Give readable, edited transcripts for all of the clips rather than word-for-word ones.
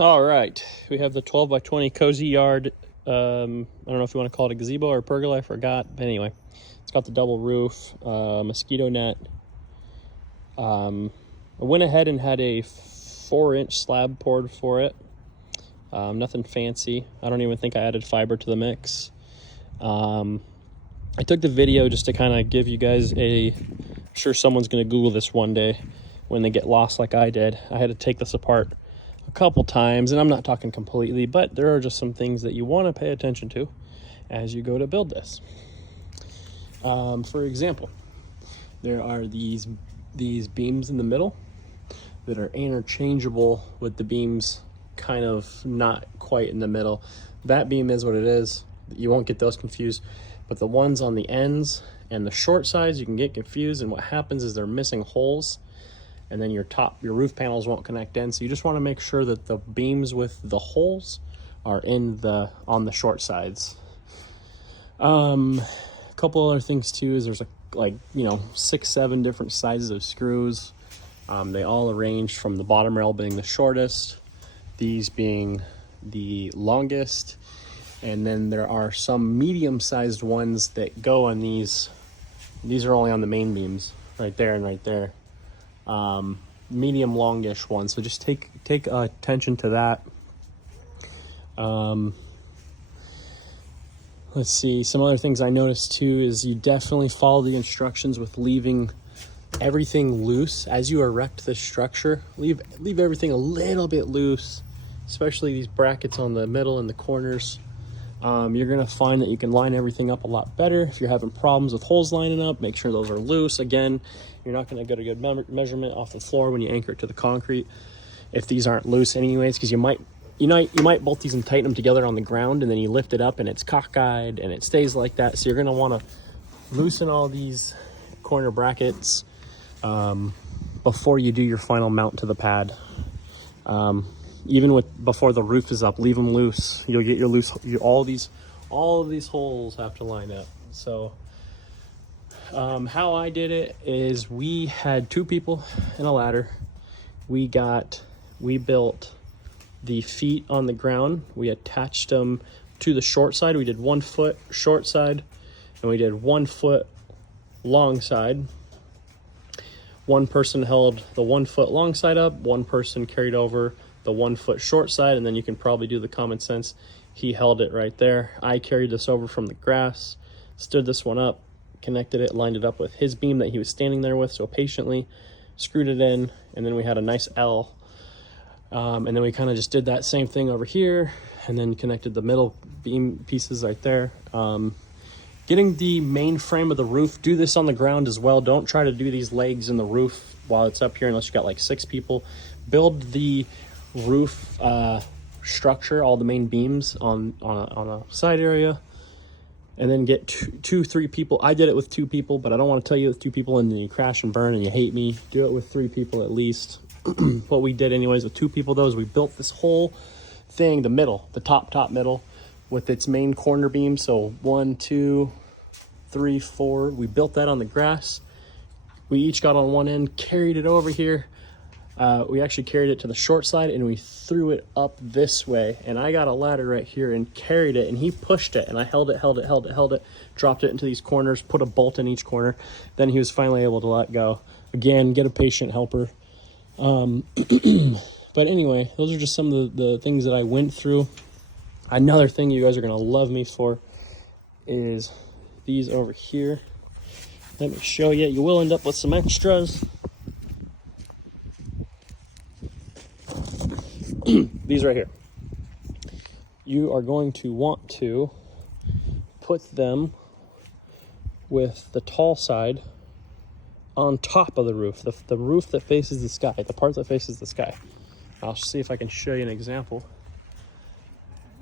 All right, we have the 12 by 20 KozYard. I don't know if you want to call it a gazebo or a pergola, I forgot. But anyway, it's got the double roof, mosquito net. I went ahead and had a 4-inch slab poured for it. Nothing fancy. I don't even think I added fiber to the mix. I took the video just to kind of give you guys I'm sure someone's going to Google this one day when they get lost like I did. I had to take this apart a couple times, and I'm not talking completely, but there are just some things that you want to pay attention to as you go to build this. For example, there are these beams in the middle that are interchangeable with the beams kind of not quite in the middle. That beam is what it is. You won't get those confused, but the ones on the ends and the short sides you can get confused, and what happens is they're missing holes, and then your roof panels won't connect in. So you just want to make sure that the beams with the holes are on the short sides. A couple other things too is there's 6-7 different sizes of screws. They all arranged from the bottom rail being the shortest, these being the longest, and then there are some medium-sized ones that go on these. These are only on the main beams, right there and right there. Medium longish ones, so just take attention to that. Let's see, some other things I noticed too is you definitely follow the instructions with leaving everything loose as you erect this structure. Leave everything a little bit loose, especially these brackets on the middle and the corners. You're gonna find that you can line everything up a lot better. If you're having problems with holes lining up, make sure those are loose. Again, you're not gonna get a good measurement off the floor when you anchor it to the concrete if these aren't loose anyways, because you might bolt these and tighten them together on the ground, and then you lift it up and it's cockeyed and it stays like that. So you're gonna wanna loosen all these corner brackets before you do your final mount to the pad. Even before the roof is up, leave them loose. You'll get all of these holes have to line up. So how I did it is we had 2 people and a ladder. We built the feet on the ground. We attached them to the short side. We did 1 foot short side, and we did 1 foot long side. One person held the 1 foot long side up, one person carried over the 1 foot short side, and then you can probably do the common sense. He held it right there. I carried this over from the grass, stood this one up, connected it, lined it up with his beam that he was standing there with, so patiently screwed it in, and then we had a nice L. And then we kind of just did that same thing over here, and then connected the middle beam pieces right there. Getting the main frame of the roof, do this on the ground as well. Don't try to do these legs in the roof while it's up here unless you got like 6 people. Build the roof structure, all the main beams on a side area, and then get 2-3 people. I did it with 2 people, but I don't want to tell you with 2 people and then you crash and burn and you hate me. Do it with 3 people at least. What we did anyways with 2 people though is we built this whole thing, the top middle, with its main corner beam. So 1, 2, 3, 4. We built that on the grass. We each got on one end, carried it over here. We actually carried it to the short side and we threw it up this way. And I got a ladder right here and carried it, and he pushed it, and I held it, dropped it into these corners, put a bolt in each corner. Then he was finally able to let go. Again, get a patient helper. But anyway, those are just some of the things that I went through. Another thing you guys are gonna love me for is these over here. Let me show you. You will end up with some extras. These right here. You are going to want to put them with the tall side on top of the roof, the roof that faces the sky, the part that faces the sky. I'll see if I can show you an example.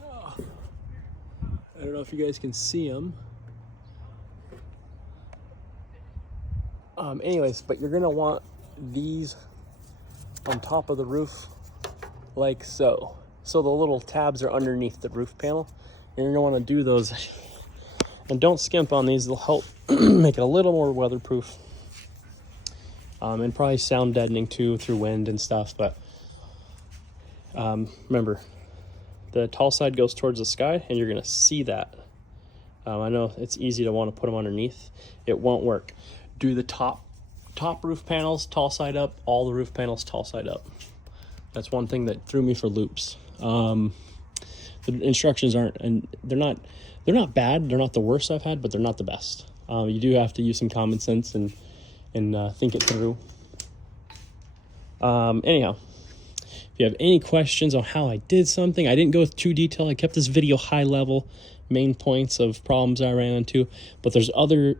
I don't know if you guys can see them. Anyways, but you're gonna want these on top of the roof like so. So the little tabs are underneath the roof panel. You're gonna wanna do those. And don't skimp on these, they'll help make it a little more weatherproof. And probably sound deadening too through wind and stuff, but Remember, the tall side goes towards the sky, and you're gonna see that. I know it's easy to want to put them underneath. It won't work. Do the top roof panels tall side up, all the roof panels tall side up. That's one thing that threw me for loops. The instructions aren't, and they're not bad. They're not the worst I've had, but they're not the best. You do have to use some common sense and think it through. Anyhow, if you have any questions on how I did something, I didn't go too detailed. I kept this video high level, main points of problems I ran into, but there's other,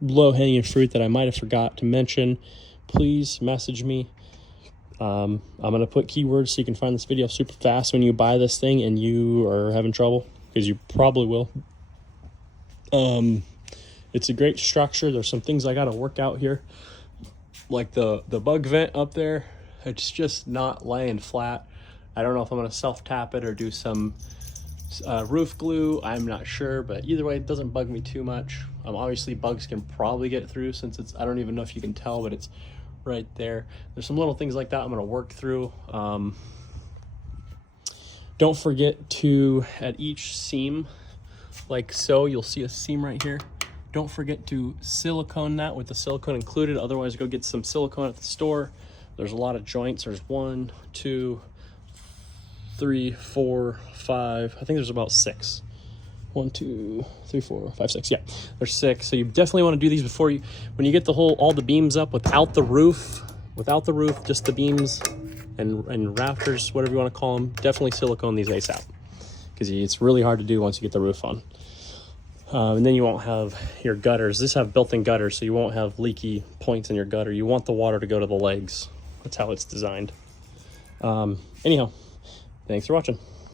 low hanging fruit that I might have forgot to mention. Please message me. I'm going to put keywords so you can find this video super fast when you buy this thing and you are having trouble, because you probably will. It's a great structure. There's some things I got to work out here, like the bug vent up there. It's just not laying flat. I don't know if I'm going to self tap it or do some roof glue. I'm not sure, but either way, it doesn't bug me too much. Obviously bugs can probably get through, since it's, I don't even know if you can tell, but it's right there. There's some little things like that I'm going to work through. Don't forget to, at each seam, like so, you'll see a seam right here. Don't forget to silicone that with the silicone included. Otherwise, go get some silicone at the store. There's a lot of joints. There's 1, 2, 3, 4, 5. I think there's about 6. 1, 2, 3, 4, 5, 6. Yeah, there's 6. So you definitely want to do these before you, when you get all the beams up without the roof, just the beams and rafters, whatever you want to call them. Definitely silicone these ASAP, because it's really hard to do once you get the roof on. And then you won't have your gutters. This have built-in gutters, so you won't have leaky points in your gutter. You want the water to go to the legs. That's how it's designed. Anyhow, thanks for watching.